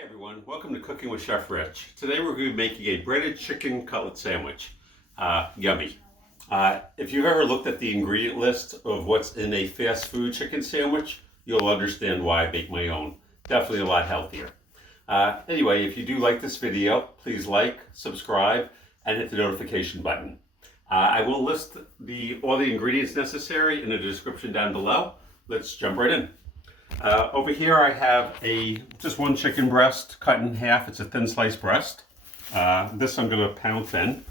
Hi everyone, welcome to Cooking with Chef Rich. Today we're going to be making a breaded chicken cutlet sandwich. Yummy. If you've ever looked at the ingredient list of what's in a fast food chicken sandwich, you'll understand why I make my own. Definitely a lot healthier. Anyway, if you do like this video, please like, subscribe, and hit the notification button. I will list all the ingredients necessary in the description down below. Let's jump right in. Over here I have just one chicken breast cut in half. It's a thin sliced breast. This I'm going to pound thin.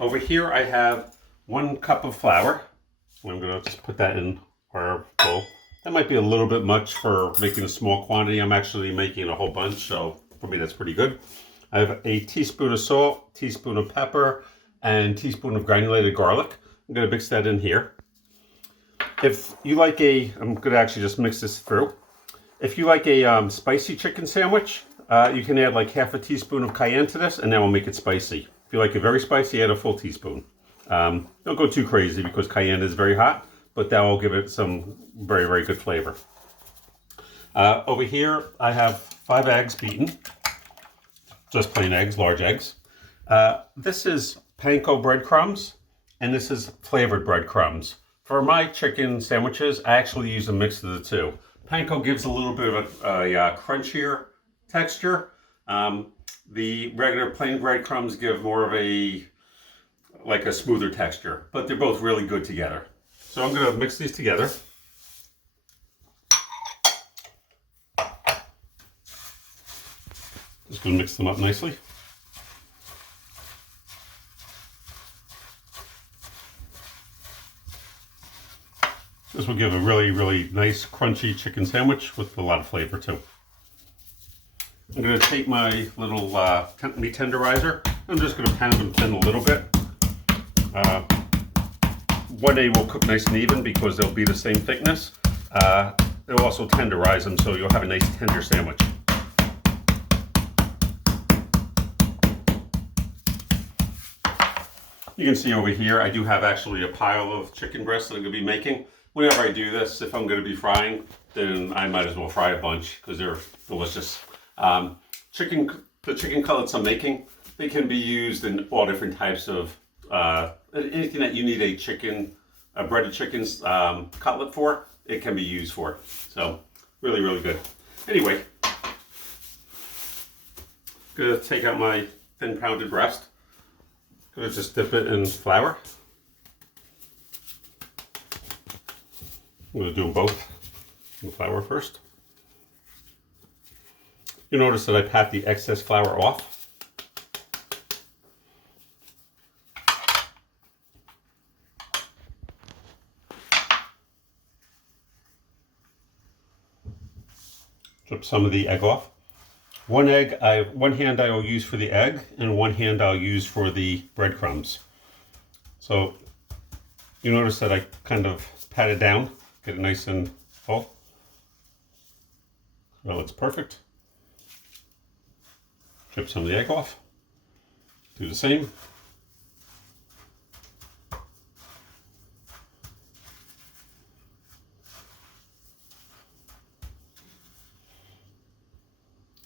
Over here I have 1 cup of flour. I'm going to just put that in our bowl. That might be a little bit much for making a small quantity. I'm actually making a whole bunch, so for me that's pretty good. I have a teaspoon of salt, teaspoon of pepper, and teaspoon of granulated garlic. I'm going to mix that in here. If you like I'm going to actually just mix this through. If you like a spicy chicken sandwich, you can add like half a teaspoon of cayenne to this, and that will make it spicy. If you like it very spicy, add a full teaspoon. Don't go too crazy because cayenne is very hot, but that will give it some very, very good flavor. Over here, I have 5 eggs beaten. Just plain eggs, large eggs. This is panko breadcrumbs, and this is flavored breadcrumbs. For my chicken sandwiches, I actually use a mix of the two. Panko gives a little bit of a crunchier texture. The regular plain breadcrumbs give more of a smoother texture, but they're both really good together. So I'm going to mix these together. Just going to mix them up nicely. This will give a really, really nice crunchy chicken sandwich with a lot of flavor too. I'm going to take my little meat tenderizer. I'm just going to pound them thin a little bit. One day will cook nice and even because they'll be the same thickness. It'll also tenderize them so you'll have a nice tender sandwich. You can see over here I do have actually a pile of chicken breasts that I'm going to be making. Whenever I do this, if I'm going to be frying, then I might as well fry a bunch because they're delicious. The chicken cutlets I'm making, they can be used in all different types of, anything that you need a breaded chicken cutlet for, it can be used for. So, really, really good. Anyway, going to take out my thin pounded breast. Going to just dip it in flour. I'm going to do them both in the flour first. You notice that I pat the excess flour off. Drip some of the egg off. One hand I will use for the egg, and one hand I'll use for the breadcrumbs. So you notice that I kind of pat it down. Get it nice and full. Well, it's perfect. Chip some of the egg off. Do the same.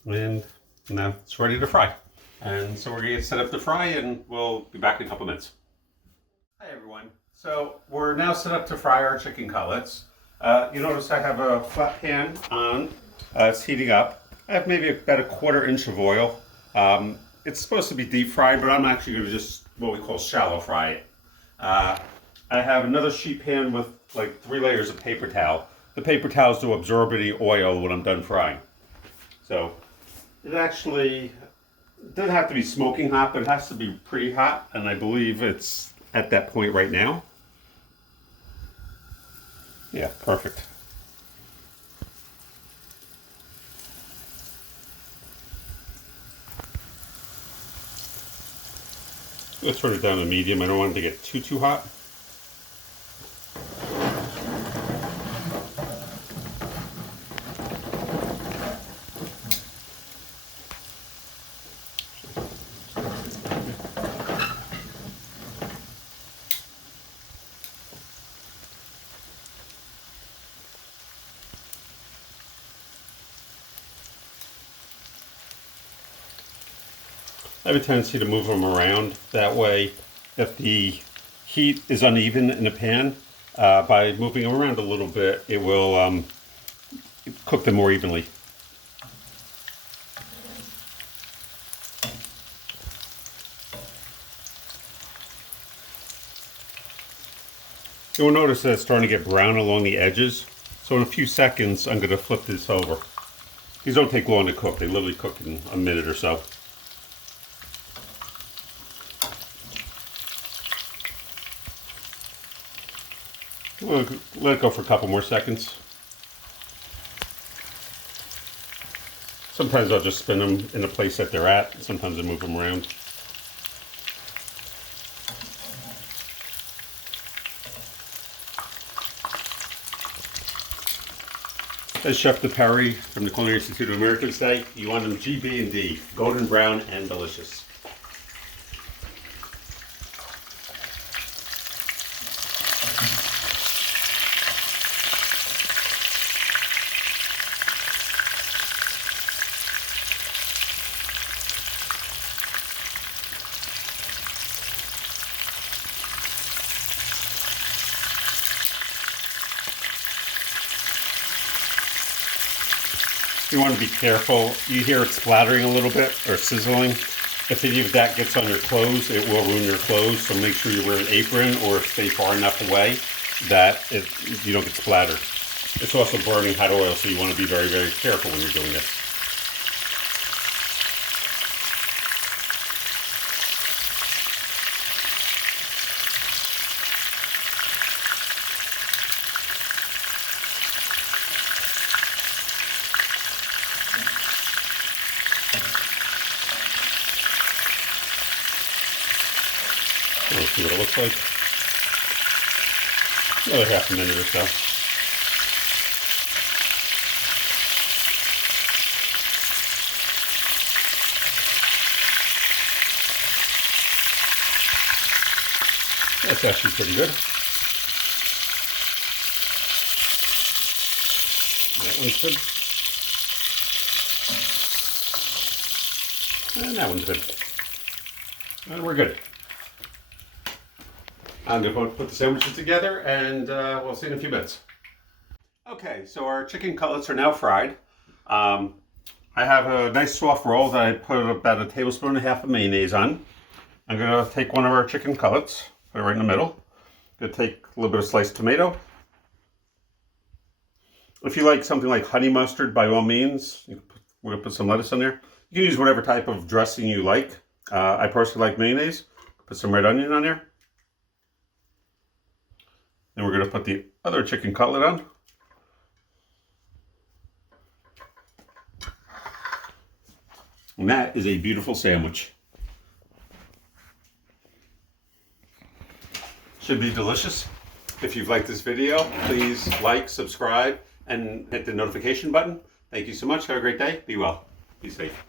And now it's ready to fry. And so we're going to get set up to fry, and we'll be back in a couple minutes. Hi everyone. So we're now set up to fry our chicken cutlets. You notice I have a flat pan on. It's heating up. I have maybe about a 1/4 inch of oil. It's supposed to be deep fried, but I'm actually going to just what we call shallow fry it. I have another sheet pan with like 3 layers of paper towel. The paper towels will absorb any oil when I'm done frying. So it actually doesn't have to be smoking hot, but it has to be pretty hot, and I believe it's at that point right now. Yeah, perfect. Let's turn it down to medium. I don't want it to get too hot. I have a tendency to move them around. That way, if the heat is uneven in the pan, by moving them around a little bit, it will cook them more evenly. You'll notice that it's starting to get brown along the edges. So in a few seconds, I'm going to flip this over. These don't take long to cook. They literally cook in a minute or so. We'll let it go for a couple more seconds. Sometimes I'll just spin them in the place that they're at. Sometimes I move them around. As Chef DePerry from the Culinary Institute of America say, you want them GB and D, golden brown and delicious. You want to be careful. You hear it splattering a little bit or sizzling. If any of that gets on your clothes, it will ruin your clothes. So make sure you wear an apron or stay far enough away that you don't get splattered. It's also burning hot oil, so you want to be very, very careful when you're doing this. Let's see what it looks like. Another half a minute or so. That's actually pretty good. That one's good. And that one's good. And we're good. I'm going to put the sandwiches together and we'll see in a few minutes. Okay, so our chicken cutlets are now fried. I have a nice soft roll that I put about 1.5 tablespoons of mayonnaise on. I'm going to take one of our chicken cutlets, put it right in the middle. I'm going to take a little bit of sliced tomato. If you like something like honey mustard, by all means, we're going to put some lettuce in there. You can use whatever type of dressing you like. I personally like mayonnaise. Put some red onion on there. Then we're going to put the other chicken cutlet on. And that is a beautiful sandwich. Should be delicious. If you've liked this video, please like, subscribe, and hit the notification button. Thank you so much. Have a great day. Be well. Be safe.